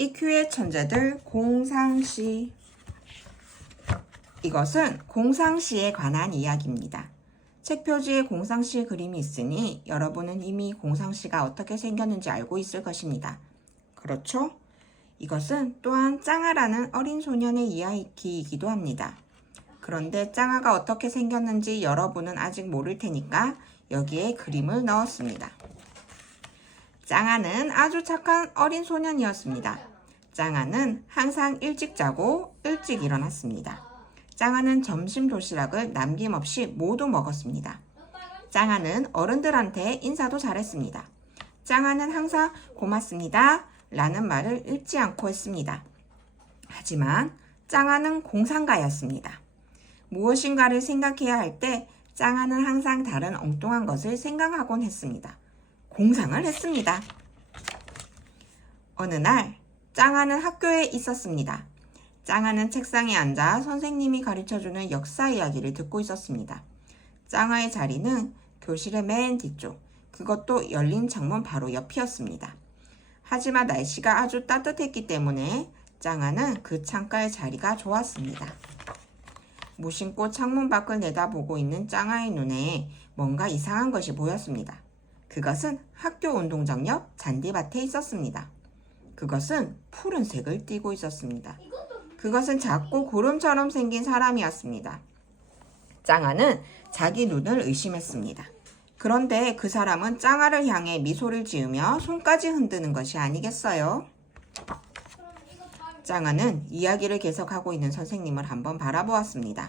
EQ의 천재들 공상시. 이것은 공상시에 관한 이야기입니다. 책 표지에 공상시 그림이 있으니 여러분은 이미 공상시가 어떻게 생겼는지 알고 있을 것입니다. 그렇죠? 이것은 또한 짱아라는 어린 소년의 이야기이기도 합니다. 그런데 짱아가 어떻게 생겼는지 여러분은 아직 모를 테니까 여기에 그림을 넣었습니다. 짱아는 아주 착한 어린 소년이었습니다. 짱아는 항상 일찍 자고 일찍 일어났습니다. 짱아는 점심 도시락을 남김없이 모두 먹었습니다. 짱아는 어른들한테 인사도 잘했습니다. 짱아는 항상 고맙습니다 라는 말을 잊지 않고 했습니다. 하지만 짱아는 공상가였습니다. 무엇인가를 생각해야 할 때 짱아는 항상 다른 엉뚱한 것을 생각하곤 했습니다. 공상을 했습니다. 어느 날 짱아는 학교에 있었습니다. 짱아는 책상에 앉아 선생님이 가르쳐주는 역사 이야기를 듣고 있었습니다. 짱아의 자리는 교실의 맨 뒤쪽, 그것도 열린 창문 바로 옆이었습니다. 하지만 날씨가 아주 따뜻했기 때문에 짱아는 그 창가의 자리가 좋았습니다. 무심코 창문 밖을 내다보고 있는 짱아의 눈에 뭔가 이상한 것이 보였습니다. 그것은 학교 운동장 옆 잔디밭에 있었습니다. 그것은 푸른색을 띠고 있었습니다. 그것은 작고 구름처럼 생긴 사람이었습니다. 짱아는 자기 눈을 의심했습니다. 그런데 그 사람은 짱아를 향해 미소를 지으며 손까지 흔드는 것이 아니겠어요? 짱아는 이야기를 계속하고 있는 선생님을 한번 바라보았습니다.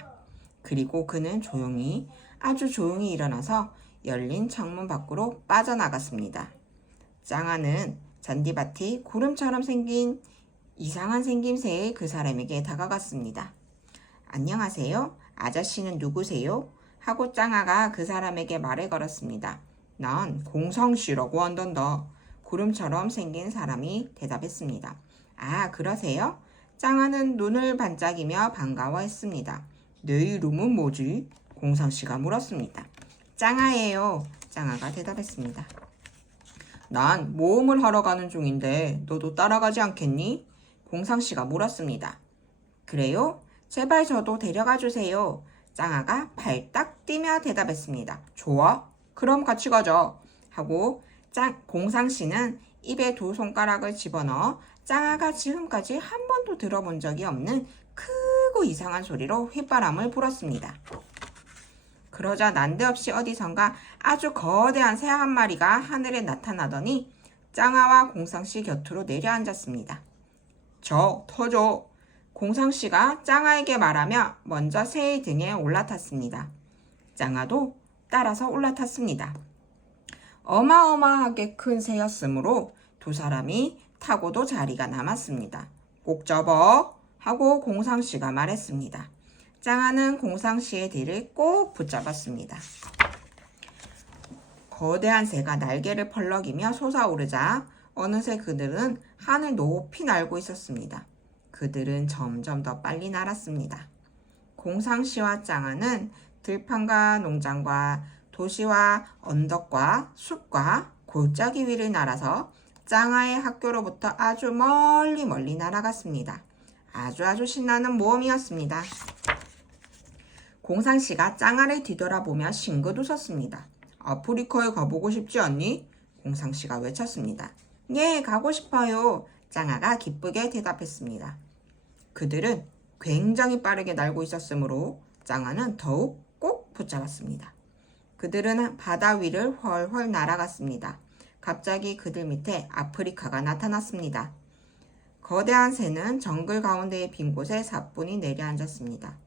그리고 그는 아주 조용히 일어나서 열린 창문 밖으로 빠져나갔습니다. 짱아는 잔디밭이 구름처럼 생긴 이상한 생김새의 그 사람에게 다가갔습니다. 안녕하세요? 아저씨는 누구세요? 하고 짱아가 그 사람에게 말을 걸었습니다. 난 공상시라고 한단다. 구름처럼 생긴 사람이 대답했습니다. 아, 그러세요? 짱아는 눈을 반짝이며 반가워했습니다. 내 이름은 뭐지? 공상시가 물었습니다. 짱아예요. 짱아가 대답했습니다. 난 모험을 하러 가는 중인데 너도 따라가지 않겠니? 공상시가 물었습니다. 그래요? 제발 저도 데려가 주세요. 짱아가 발딱 뛰며 대답했습니다. 좋아, 그럼 같이 가자. 하고 공상시는 입에 두 손가락을 집어넣어 짱아가 지금까지 한 번도 들어본 적이 없는 크고 이상한 소리로 휘바람을 불었습니다. 그러자 난데없이 어디선가 아주 거대한 새 한 마리가 하늘에 나타나더니 짱아와 공상시 곁으로 내려앉았습니다. 저 터져! 공상시가 짱아에게 말하며 먼저 새의 등에 올라탔습니다. 짱아도 따라서 올라탔습니다. 어마어마하게 큰 새였으므로 두 사람이 타고도 자리가 남았습니다. 꼭 잡아! 하고 공상시가 말했습니다. 짱아는 공상시의 뒤를 꼭 붙잡았습니다. 거대한 새가 날개를 펄럭이며 솟아오르자 어느새 그들은 하늘 높이 날고 있었습니다. 그들은 점점 더 빨리 날았습니다. 공상시와 짱아는 들판과 농장과 도시와 언덕과 숲과 골짜기 위를 날아서 짱아의 학교로부터 아주 멀리 날아갔습니다. 아주 신나는 모험이었습니다. 공상시가 짱아를 뒤돌아보며 싱긋 웃었습니다. 아프리카에 가보고 싶지 않니? 공상시가 외쳤습니다. 예, 가고 싶어요. 짱아가 기쁘게 대답했습니다. 그들은 굉장히 빠르게 날고 있었으므로 짱아는 더욱 꼭 붙잡았습니다. 그들은 바다 위를 훨훨 날아갔습니다. 갑자기 그들 밑에 아프리카가 나타났습니다. 거대한 새는 정글 가운데의 빈 곳에 사뿐히 내려앉았습니다.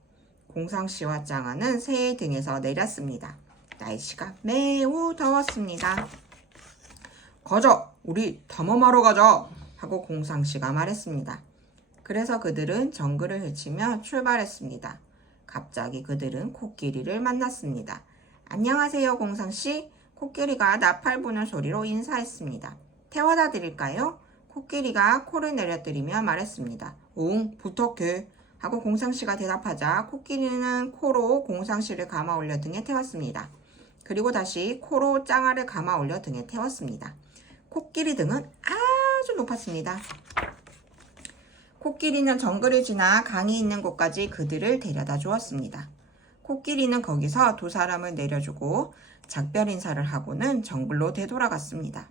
공상시와 짱아는 새의 등에서 내렸습니다. 날씨가 매우 더웠습니다. 가자! 우리 탐험하러 가자! 하고 공상시가 말했습니다. 그래서 그들은 정글을 헤치며 출발했습니다. 갑자기 그들은 코끼리를 만났습니다. 안녕하세요, 공상씨. 코끼리가 나팔 부는 소리로 인사했습니다. 태워다 드릴까요? 코끼리가 코를 내려뜨리며 말했습니다. 응, 부탁해. 하고 공상시가 대답하자 코끼리는 코로 공상시를 감아 올려 등에 태웠습니다. 그리고 다시 코로 짱아를 감아 올려 등에 태웠습니다. 코끼리 등은 아주 높았습니다. 코끼리는 정글을 지나 강이 있는 곳까지 그들을 데려다 주었습니다. 코끼리는 거기서 두 사람을 내려주고 작별 인사를 하고는 정글로 되돌아갔습니다.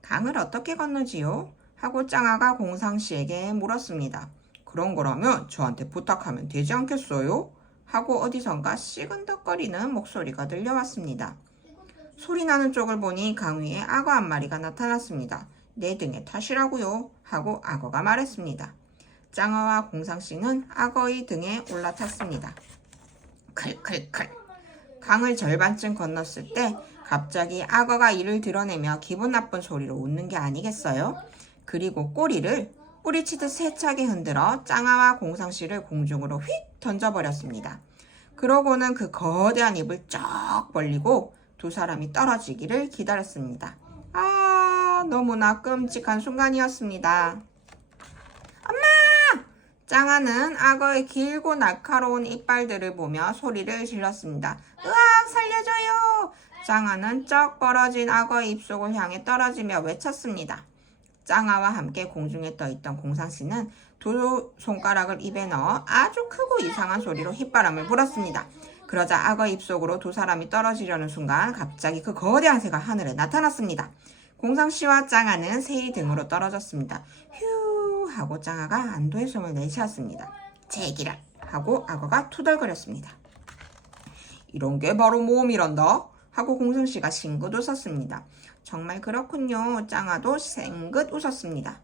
강을 어떻게 건너지요? 하고 짱아가 공상씨에게 물었습니다. 그런 거라면 저한테 부탁하면 되지 않겠어요? 하고 어디선가 시근덕거리는 목소리가 들려왔습니다. 소리 나는 쪽을 보니 강 위에 악어 한 마리가 나타났습니다. 내 등에 타시라고요 하고 악어가 말했습니다. 짱아와 공상씨는 악어의 등에 올라탔습니다. 클클클. 강을 절반쯤 건넜을 때 갑자기 악어가 이를 드러내며 기분 나쁜 소리로 웃는 게 아니겠어요? 그리고 꼬리를 뿌리치듯 세차게 흔들어 짱아와 공상씨를 공중으로 휙 던져버렸습니다. 그러고는 그 거대한 입을 쩍 벌리고 두 사람이 떨어지기를 기다렸습니다. 아, 너무나 끔찍한 순간이었습니다. 엄마! 짱아는 악어의 길고 날카로운 이빨들을 보며 소리를 질렀습니다. 으악, 살려줘요! 짱아는 쩍 벌어진 악어의 입속을 향해 떨어지며 외쳤습니다. 짱아와 함께 공중에 떠있던 공상씨는 두 손가락을 입에 넣어 아주 크고 이상한 소리로 휘바람을 불었습니다. 그러자 악어 입속으로 두 사람이 떨어지려는 순간 갑자기 그 거대한 새가 하늘에 나타났습니다. 공상씨와 짱아는 새의 등으로 떨어졌습니다. 휴 하고 짱아가 안도의 숨을 내쉬었습니다. 제기랄 하고 악어가 투덜거렸습니다. 이런 게 바로 모험이란다 하고 공상씨가 싱긋 웃었습니다. 정말 그렇군요. 짱아도 생긋 웃었습니다.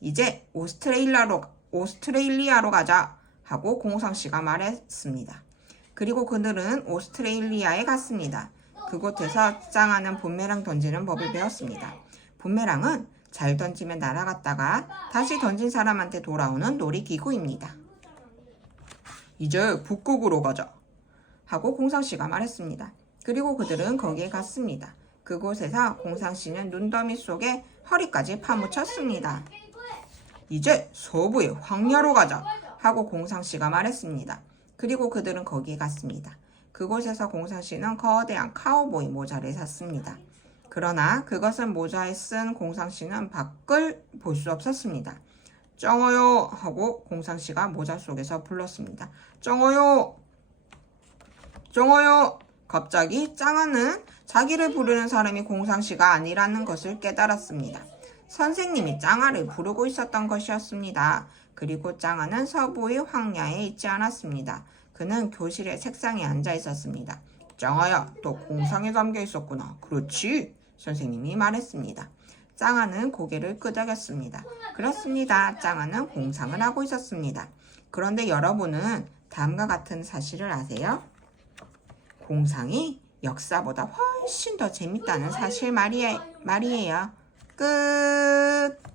이제 오스트레일리아로 가자 하고 공상씨가 말했습니다. 그리고 그들은 오스트레일리아에 갔습니다. 그곳에서 짱아는 붐메랑 던지는 법을 배웠습니다. 붐메랑은 잘 던지면 날아갔다가 다시 던진 사람한테 돌아오는 놀이기구입니다. 이제 북극으로 가자 하고 공상씨가 말했습니다. 그리고 그들은 거기에 갔습니다. 그곳에서 공상씨는 눈더미 속에 허리까지 파묻혔습니다. 이제 서부의 황야로 가자 하고 공상씨가 말했습니다. 그리고 그들은 거기에 갔습니다. 그곳에서 공상씨는 거대한 카우보이 모자를 샀습니다. 그러나 그것은 모자에 쓴 공상씨는 밖을 볼 수 없었습니다. 쩡어요 하고 공상씨가 모자 속에서 불렀습니다. 쩡어요! 쩡어요! 갑자기 짱아는 자기를 부르는 사람이 공상씨가 아니라는 것을 깨달았습니다. 선생님이 짱아를 부르고 있었던 것이었습니다. 그리고 짱아는 서부의 황야에 있지 않았습니다. 그는 교실의 책상에 앉아 있었습니다. 짱아야, 너 공상에 담겨 있었구나. 그렇지? 선생님이 말했습니다. 짱아는 고개를 끄덕였습니다. 그렇습니다. 짱아는 공상을 하고 있었습니다. 그런데 여러분은 다음과 같은 사실을 아세요? 공상이 역사보다 훨씬 더 재밌다는 사실 말이에요. 끝!